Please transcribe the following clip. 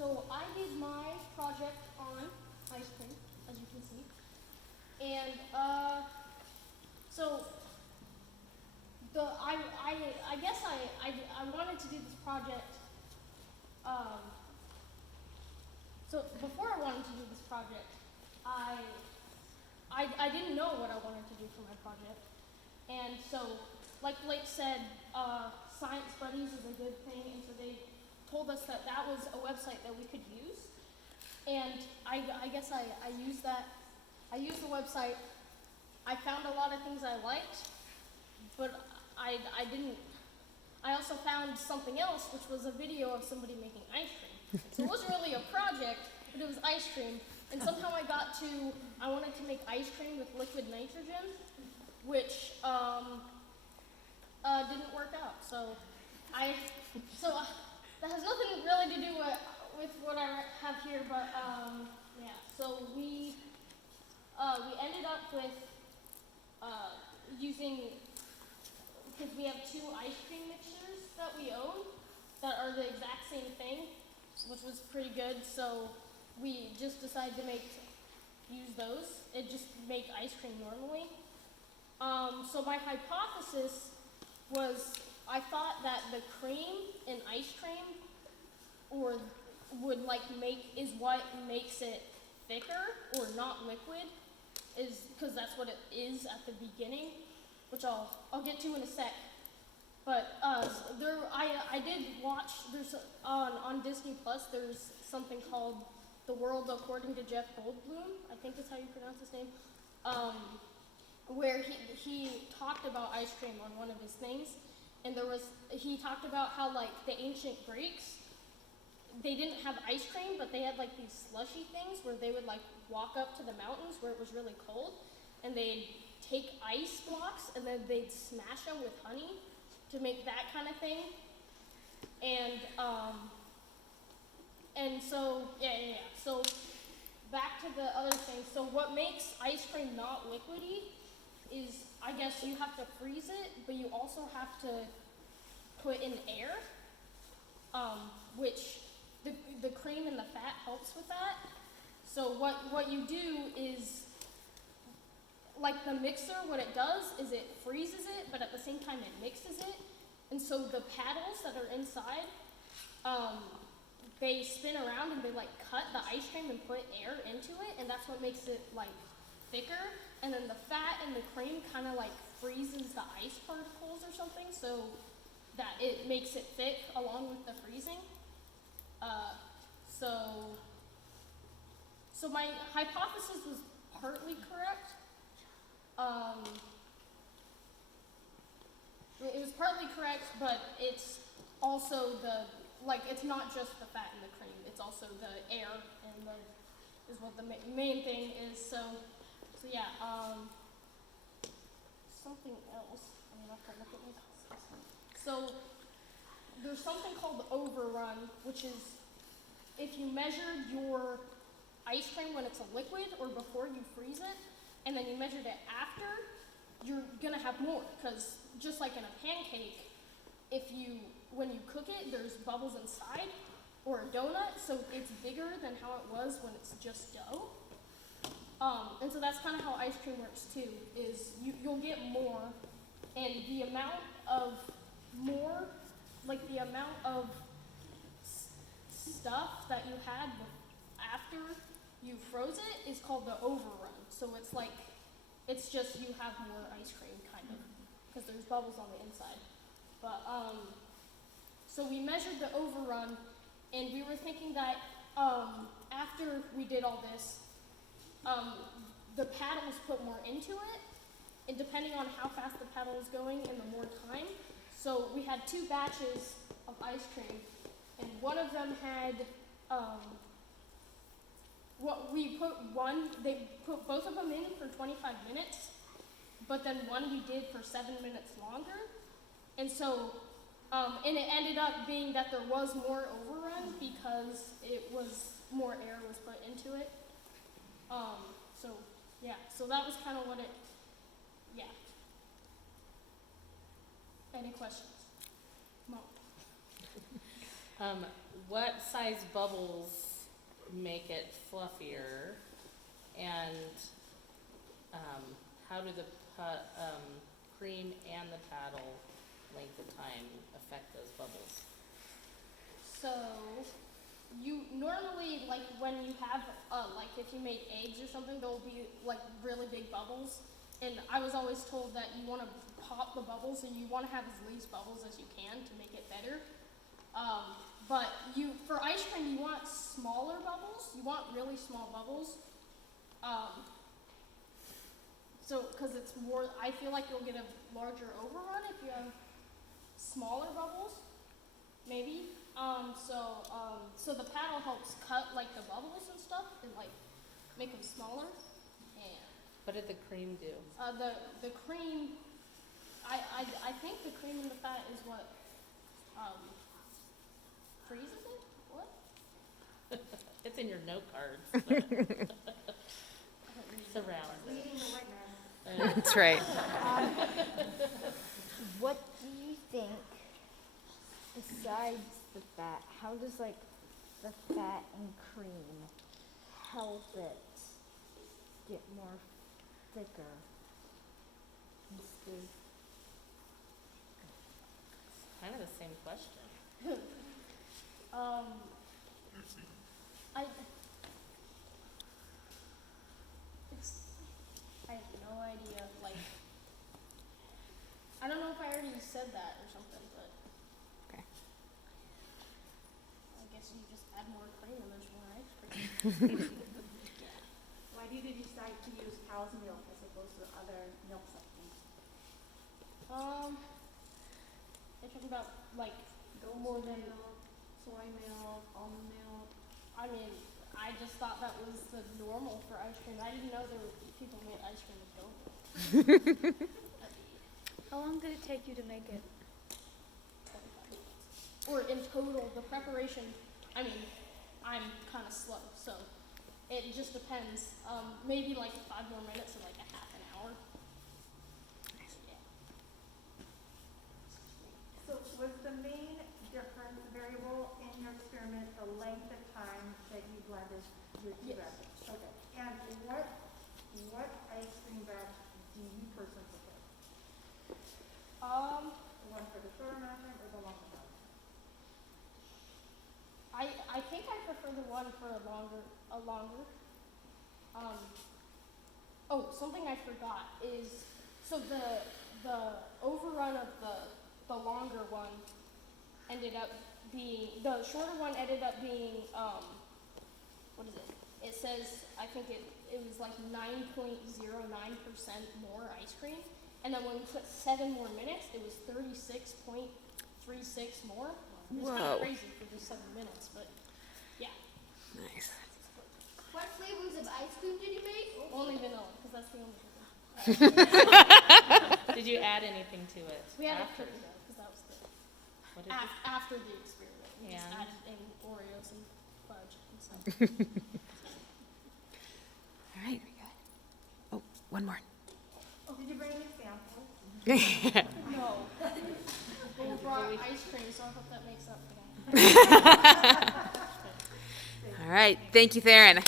So I did my project on ice cream, as you can see. And so I guess I wanted to do this project. So before I wanted to do this project, I didn't know what I wanted to do for my project. And so, like Blake said, Science Buddies is a good thing, and so they told us that that was a website that we could use. And I guess I used that. I used the website. I found a lot of things I liked, but I didn't. I also found something else, which was a video of somebody making ice cream. So it wasn't really a project, but it was ice cream. And somehow I wanted to make ice cream with liquid nitrogen, which didn't work out. So that has nothing really to do with what I have here, but yeah. So we ended up with using, because we have two ice cream mixtures that we own that are the exact same thing, which was pretty good. So we just decided to use those and just make ice cream normally. So my hypothesis was, I thought that the cream in ice cream is what makes it thicker or not liquid, is because that's what it is at the beginning, which I'll get to in a sec. But I did watch, there's on Disney Plus, there's something called The World According to Jeff Goldblum, I think that's how you pronounce his name, where he talked about ice cream on one of his things, and he talked about how like the ancient Greeks, they didn't have ice cream, but they had like these slushy things where they would like walk up to the mountains where it was really cold, and they'd take ice blocks and then they'd smash them with honey to make that kind of thing. And so yeah. So back to the other thing. So what makes ice cream not liquidy is, I guess you have to freeze it, but you also have to put in air, which the cream and the fat helps with that. So what you do is, like the mixer, what it does is it freezes it, but at the same time it mixes it. And so the paddles that are inside, they spin around and they like cut the ice cream and put air into it, and that's what makes it like thicker. And then the fat and the cream kind of like freezes the ice particles or something, so that it makes it thick along with the freezing. So my hypothesis was partly correct. It was partly correct, but it's also it's not just the fat and the cream, it's also the air is what the main thing is. So yeah, something else, I'm gonna have to look at my glasses. So there's something called overrun, which is if you measure your ice cream when it's a liquid or before you freeze it, and then you measured it after, you're gonna have more, because just like in a pancake, when you cook it, there's bubbles inside, or a donut, so it's bigger than how it was when it's just dough. And so that's kind of how ice cream works too, is you'll get more, and the amount of more, like the amount of stuff that you had after you froze it is called the overrun. So it's just you have more ice cream, kind of, because there's bubbles on the inside. But so we measured the overrun, and we were thinking that after we did all this, the paddles put more into it, and depending on how fast the paddle is going and the more time. So we had 2 batches of ice cream, and one of them had they put both of them in for 25 minutes, but then one we did for 7 minutes longer. And so, and it ended up being that there was more overrun because more air was put into it. So yeah, so that was kind of what yeah. Any questions? Mom? what size bubbles make it fluffier, and how do the cream and the paddle length of time affect those bubbles? So you normally, like when you have, like if you make eggs or something, there'll be like really big bubbles. And I was always told that you want to pop the bubbles and you want to have as least bubbles as you can to make it better. But for ice cream, you want smaller bubbles. You want really small bubbles. Because it's more, I feel like you'll get a larger overrun if you have smaller bubbles, maybe. So the paddle helps cut like the bubbles and stuff and like make them smaller. And What did the cream do? the cream, I think the cream in the fat is what freezes it. What? It's in your note cards. But it's around. Leading the witness. That's right. What do you think, besides the fat, how does like the fat and cream help it get more thicker instead? Kind of the same question. I have no idea. Like, I don't know if I already said that or something, but Okay. I guess you just add more cream and there's more ice cream. Why did you decide to use cow's milk as opposed to other milk supplements? You're talking about like Goat's more than. milk, soy milk, almond milk. I mean, I just thought that was the normal for ice cream. I didn't know there were people who made ice cream with goat milk. How long did it take you to make it? 25 minutes. Or in total, the preparation, I mean, I'm kind of slow, so it just depends. Maybe like 5 more minutes or like a half an hour. Yeah. So was the main difference variable in your experiment the length of time that you blended your two Yes. batches? Okay. And what ice cream batch do you personally prefer? The one for the shorter amount of time or the longer amount of time? I think I prefer the one for a longer. Something I forgot is, so the overrun of the longer one ended up being, the shorter one ended up being, what is it? It says, I think it was like 9.09% more ice cream. And then when we put 7 more minutes, it was 36.36 more. It's kind Whoa. of crazy for just 7 minutes, but yeah. Nice. What flavors of ice cream did you make? Only vanilla, because that's the only thing. Did you add anything to it? We added after? cookie dough, because that was the, What did you? after the experiment. We just And? added in Oreos and fudge and stuff. All right. Oh, one more. Did you bring any samples? No. But we brought ice cream, so I hope that makes up for that. All right. Thank you, Therrin.